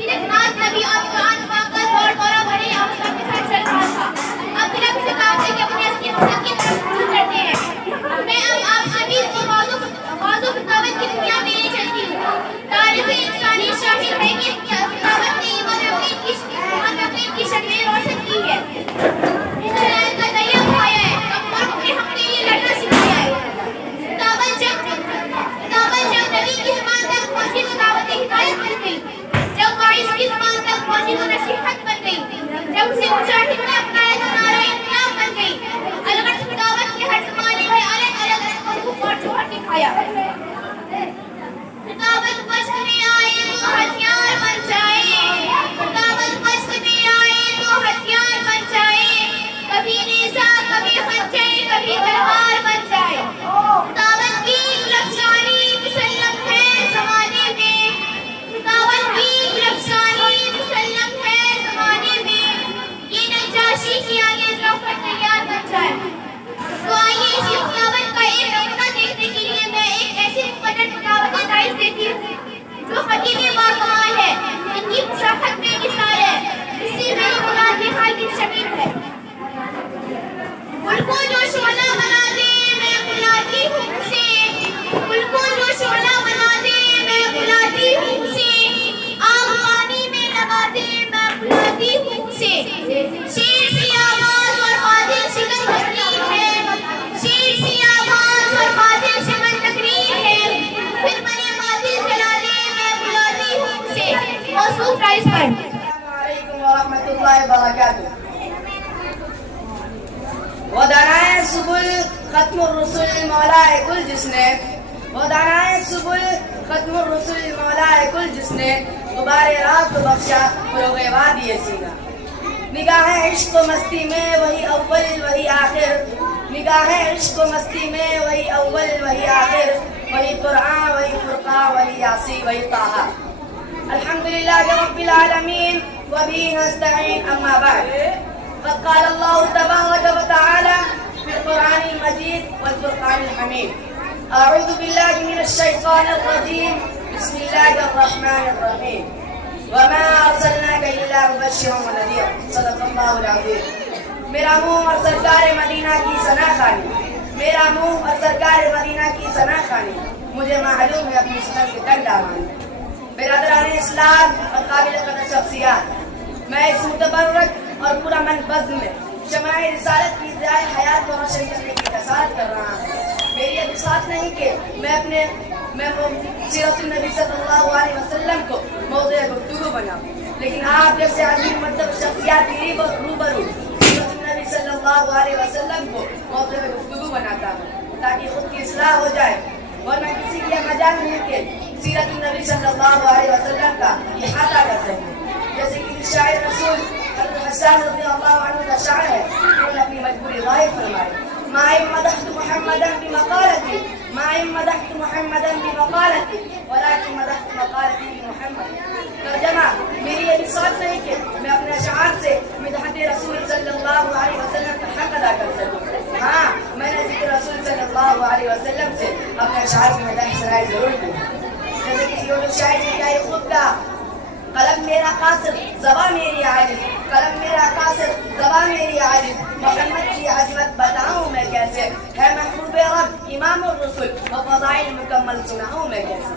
پھر ایک ناز نبی اور قرآن پاک کا دورہ بھرے آفتاب کے ساتھ چل رہا تھا. اب بلا کسی کام سے کہ اپنے اصلی مقصد کی طرف رجوع کرتے ہیں. میں آپ سبھی کو موضوع کتابت کی دنیا میں لے چلتی ہوں. تاریخ انسانی شاہد ہے کہ کتابت نے ایمان رقیب کی شکلیں روشن کی ہے. ہدایت کا دریا بہایا ہے. کفاروں نے ہم کے لیے لڑنا سکھایا ہے. کتابت جب نبی کی زبان تک پہنچی تو دعوت ہدایت بن گئی. جب واعظ کی زبان تک پہنچی تو نصیحت بن گئی. جب اسے مجاہد نے اپنایا تو نعرہ انقلاب بن گئی. الغرض کتابت کے ہر زمانے میں الگ الگ روح اور جوہر دکھایا. کتابت بچنے آئے تو ہتھیار بن جائے. کتابت بچنے آئے تو ہتھیار بن جائے. کبھی نیزہ کبھی خنجر کبھی تلوار بن جائے. کتابت کی افسانی مسلم ہے زمانے میں. کتابت کی افسانی مسلم ہے زمانے میں. یہ نجاشی کی آگے جعفر تیار بن جائے. تو آئیے اسی کتابت کا ایک نمونہ دیکھنے کے لیے میں ایک ایسی مقدر کتابت دائز دیتی ہوں جو خطیب باکمال ہے. ان کی مشاہد میں مثال ہے. اس سے میری مراد یہ حال کی شکل ہے. ملک کو جو شعلہ بنا دے میں بلاتی ہوں اسے. ملک کو جو شعلہ بنا دے میں بلاتی ہوں اسے. آگ پانی میں لگا دے میں بلاتی ہوں اسے. شیر کی آواز اور بادل شکن تقریر ہے. شیر کی آواز اور بادل شکن تقریر ہے. پھر بنے بادل جلا دے میں بلاتی ہوں اسے. موصوف پرائز پر. السلام علیکم ورحمۃ اللہ وبرکاتہ. ودانائے سبل ختم الرسل مولائے کل جس نے. ودانائے سبل ختم الرسل مولائے کل جس نے. غبار رات کو بخشا فروغ وادی سینا. نگاہ عشق و مستی میں وہی اول وہی آخر. نگاہ عشق و مستی میں وہی اول وہی آخر. وہی قرآن وہی فرقان وہی یاسین وہی طٰہٰ. الحمدللہ رب العالمین وبہ نستعین. اما بعد قد قال الله تبارك وتعالى في القرآن المجيد والفرقان الحميد. أعوذ بالله من الشيطان الرجيم. بسم الله الرحمن الرحيم. وما أرسلناك إلا مبشرا ونذيرا. صدق الله العظيم. میرا منہ اور سرکار مدینہ کی ثنا خوانی. میرا منہ اور سرکار مدینہ کی ثنا خوانی. مجھے معلوم ہے اپنی سنت کے تن ڈالانی. برادران اسلام اور قابل قدر شخصیات، میں اس متبرک اور پورا من بزم میں شمع رسالت کی ضیاء حیات کو روشن کرنے کی جسارت کر رہا ہوں. میری یہ بساط نہیں کہ میں سیرت النبی صلی اللہ علیہ وسلم کو موضوع گفتگو بناؤں، لیکن آپ جیسے عظیم مرتبہ شخصیات کی روبرو سیرت النبی صلی اللہ علیہ وسلم کو موضوع گفتگو بناتا ہوں تاکہ خود کی اصلاح ہو جائے. ورنہ کسی کی مجال نہیں کہ سیرت النبی صلی اللہ علیہ وسلم کا احاطہ کر سکیں. جیسے کہ شاعر رسول حسان رضی اللہ عنہ کا شعر ہے، انہوں نے اپنی مجبوری ظاہر فرمائی. ما إن مدحت محمدا بمقالتي ما إن مدحت محمدا بمقالتي ولكن مدحت مقالتي بمحمد. ترجمہ، میری یہ بساط نہیں کہ میں اپنے اشعار سے مدحت رسول صلی اللہ علیہ وسلم کا حق ادا کر سکوں. ہاں، میں نے ذکر رسول صلی اللہ علیہ وسلم سے اپنے اشعار کی مدح سرائی ضرور کی. جیسے کسی اور شاعر نے کیا یہ خوب کہا، قلم میرا قاصر زباں میری عاجز. قلم میرا قاصر زباں میری عاجز. محمد کی عظمت بتاؤں میں کیسے. ہے محبوب رب امام الرسل و فضائل مکمل سناؤں میں کیسے.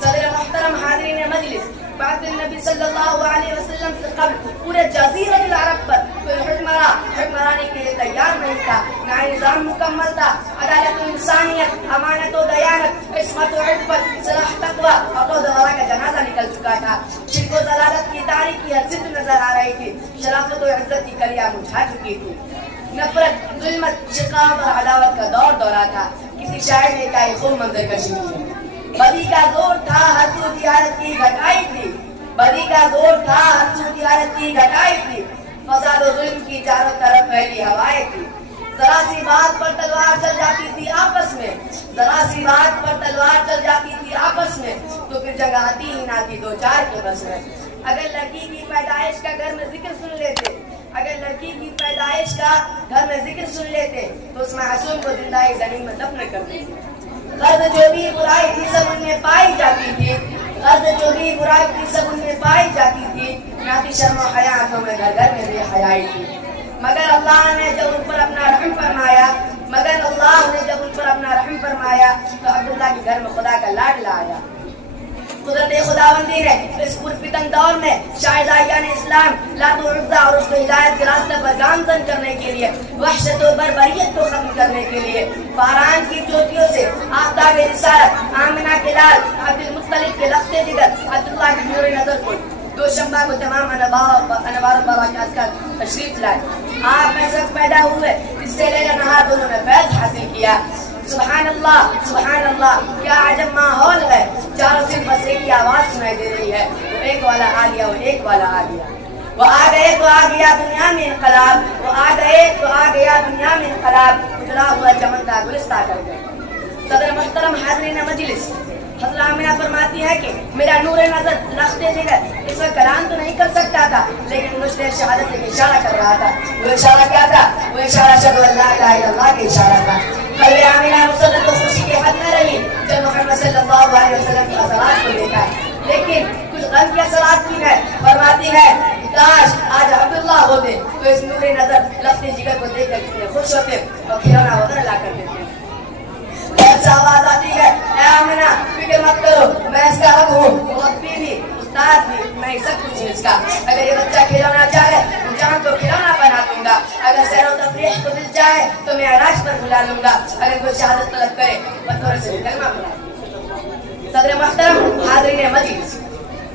صدر محترم حاضرین مجلس، بعد النبی صلی اللہ علیہ وسلم سے قبل پورے جزیرۃ العرب پر کوئی حکمرانی کے لیے تیار نہیں تھا. نہ نظام مکمل تھا. عدالت و انسانیت، امانت و دیانت، عصمت و عفت، صلاح تقوی اور ورا کا جنازہ نکل چکا تھا. شرک و ضلالت کی تاریخی ضد نظر آ رہی تھی. شرافت و عزت کی کلیاں مرجھا چکی تھی. نفرت، ظلمت، شقاق اور عداوت کا دور دورہ تھا. کسی شاعر نے کہا یہ خوب منظر کشی ہے. بدی کا زور تھا ہر سو تجارت کی گھٹائی تھی. بدی کا زور تھا ہر سو تجارت کی گھٹائی تھی. فساد و ظلم کی چاروں طرف پھیلی ہوائیں تھی. ذرا سی بات پر تلوار چل جاتی تھی آپس میں. ذرا سی بات پر تلوار چل جاتی تھی آپس میں تو پھر جگہ آتی ہی نہ تھی دو چار کے بس میں. اگر لڑکی کی پیدائش کا گھر میں ذکر سن لیتے اگر لڑکی کی پیدائش کا گھر میں ذکر سن لیتے تو اس معصوم کو زندہ زمین میں دفن کر دیتے. غرض جو بھی برائی تھی سب ان میں پائی جاتی تھی. غرض چوری برائی کی سب ان میں پائی جاتی تھی، نہ تھی شرم و حیا آنکھوں میں گھر گھر میں بے حیائی تھی۔ مگر اللہ نے جب ان پر اپنا رحم فرمایا تو عبداللہ کے گھر میں خدا کا لاڈلا آیا۔ قدرت خداوندی نے اس پرفتن دور میں شاید آئیان اسلام لات و عزا اور اس کو ہدایت کے راستے پر گامزن کرنے کے لیے، وحشت و بربریت کو ختم کرنے کے لیے فاران کی چوٹیوں سے آفتاب رسالت، آمنہ کے لال عبد المطلب کے لخت جگر عبداللہ کی نور نظر کو دوشنبہ کو تمام انوار برکات کا تشریف لائے۔ آپ میں سب پیدا ہوئے، اس سے لیل نہار دونوں نے فیض حاصل کیا۔ سبحان اللہ، کیا عجب ماحول ہے، چاروں سے بس ایک ہی آواز سنائی دے رہی ہے، وہ ایک والا آ گیا، وہ ایک والا آ گیا، وہ آ گئے تو آ گیا دنیا میں انقلاب، وہ آ گئے تو آ گیا دنیا میں انقلاب، اجڑا ہوا چمن کا گلستہ کر گئے۔ صدر محترم حاضرین مجلس، حضرت آمنہ فرماتی ہے کہ میرا نور نظر لخت جگر اس وقت کلام تو نہیں کر سکتا تھا، لیکن نشر شہادت سے اشارہ کر رہا تھا۔ وہ اشارہ کیا تھا؟ وہ اشارہ اشہد ان لا الہ الا اللہ کا اشارہ تھا۔ قلب آمنہ مسرت کو خوشی کی حد نہ رہی جب محمد صلی اللہ علیہ وسلم کی اثرات کو دیکھا، لیکن کچھ غم کی اثرات کی ہے۔ فرماتی ہے کاش آج عبداللہ ہوتے تو اس نور نظر لخت جگر کو دیکھ کر کتنے خوش ہوتے اور کھلونا وغیرہ لا کر دیتے۔ آواز آتی ہے، اے آمنہ فکر مت کرو، میں اس کا اب ہوں، مغفی بھی، استاد بھی، میں سب کچھ ہوں اس کا۔ اگر یہ بچہ کھلونا چاہے تو جان کو کھلونا بنا دوں گا، اگر سیر و تفریح کو دل چاہے تو میں عراش پر بلا لوں گا، اگر کوئی شہادت طلب کرے پتھروں سے کلمہ بلا دوں گا۔ صدر محترم حاضرین مجلس،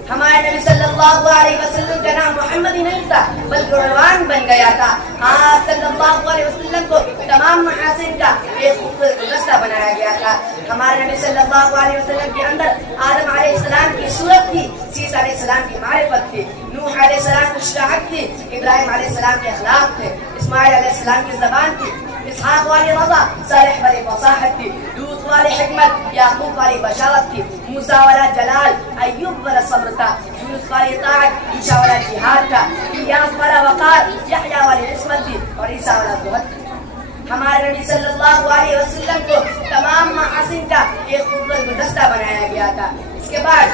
ہمارے نبی صلی اللہ علیہ وسلم کا نام محمد ہی نہیں تھا بلکہ عنوان بن گیا تھا۔ آپ صلی اللہ علیہ وسلم کو تمام محاسن کا ایک خوبصورت گلدستہ بنایا گیا تھا۔ ہمارے نبی صلی اللہ علیہ وسلم کے اندر آدم علیہ السلام کی صورت تھی، عیسیٰ علیہ السلام کی معرفت تھی، نوح علیہ السلام کی شجاعت تھی، ابراہیم علیہ السلام کے اخلاق تھے، اسماعیل علیہ السلام کی زبان تھی، اسحاق والی رضا، صالح والی فصاحت تھی، لوط والی حکمت، یعقوب والی بشارت تھی، موسیٰ والا جلال، ایوب والا صبر تھا، یونس والی طاعت، عیسیٰ والا جہاد تھا، الیاس والا وقار، یحییٰ والی عصمت تھی اور عیسیٰ والا زہد تھا۔ ہمارے نبی صلی اللہ علیہ وسلم کو تمام محاسن کا ایک خوبصورت گلدستہ بنایا گیا تھا۔ اس کے بعد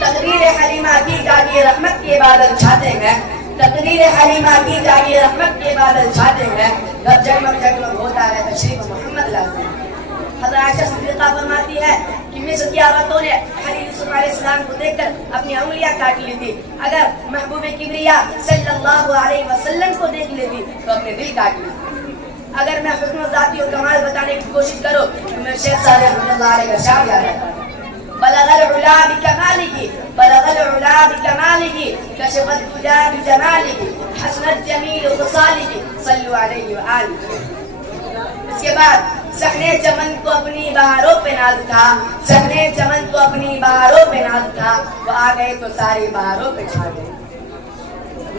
تقریر حلیمہ کی جاگی رحمت کے بادل چھاتے ہیں، تقریر حلیمہ کی جاگی رحمت کے بادل چھاتے ہیں، جب جگمگ جگمگ ہوتا ہے تشریف محمد لازم۔ حضرت عائشہ صدیقہ فرماتی ہے کہ مصر کی عورتوں نے حضرت یوسف علیہ السلام کو دیکھ کر اپنی انگلیاں کاٹ لی تھی، اگر محبوب کبریا صلی اللہ علیہ وسلم کو دیکھ لیتی تو اپنے دل کاٹ لیتی۔ اگر میں حسن و ذاتی اور کمال بتانے کی کوشش کروں تو میں شیخ صالح رحمۃ اللہ علیہ کا شعر یاد رہتا ہے، بلغ العلا بکمالہ، بلغ العلا بکمالہ، کشف الدجى بجمالہ، حسنت جمیل خصالہ، صلوا علیہ وآلہ۔ اس کے بعد صحنے چمن کو اپنی بہاروں پہ ناز تھا، صحنے چمن کو اپنی بہاروں پہ ناز تھا، وہ آ گئے تو ساری بہاروں پہ چھا گئے۔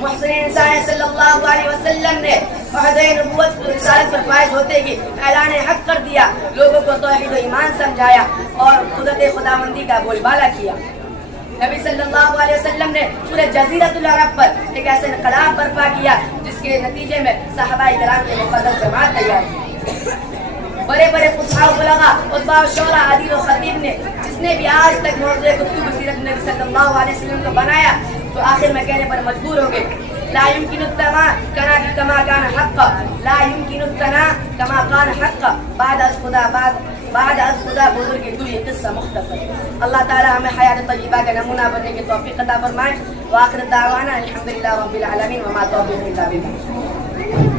محسن انسان صلی اللہ علیہ وسلم نے عہدۂ نبوت کو رسالت پر فائز ہوتے ہی اعلان حق کر دیا، لوگوں کو توحید و ایمان سمجھایا اور قدرت خداوندی کا بول بالا کیا۔ نبی صلی اللہ علیہ وسلم نے پورے جزیرۃ العرب پر ایک ایسا انقلاب برپا کیا جس کے نتیجے میں صحابہ کرام کی مقدس جماعت تیار ہوئی۔ بڑے بڑے فصحاء و بلغاء، عتباء و شعراء، ادیب و خطیب نے جس نے بھی آج تک موضوع گفتگو سیرت نبی صلی اللہ علیہ وسلم کو بنایا تو آخر میں کہنے پر مجبور ہو گئے، لا يمكن الثناء كما كان حقا، لا يمكن الثناء كما كان حقا، بعد از خدا بزرگ تو یہ قصہ مختصر۔ اللہ تعالی ہمیں حیات طیبہ کا نمونہ بننے کی توفیق عطا فرمائے۔ وآخر دعوانا الحمدللہ رب العالمین وما توفیق الا باللہ۔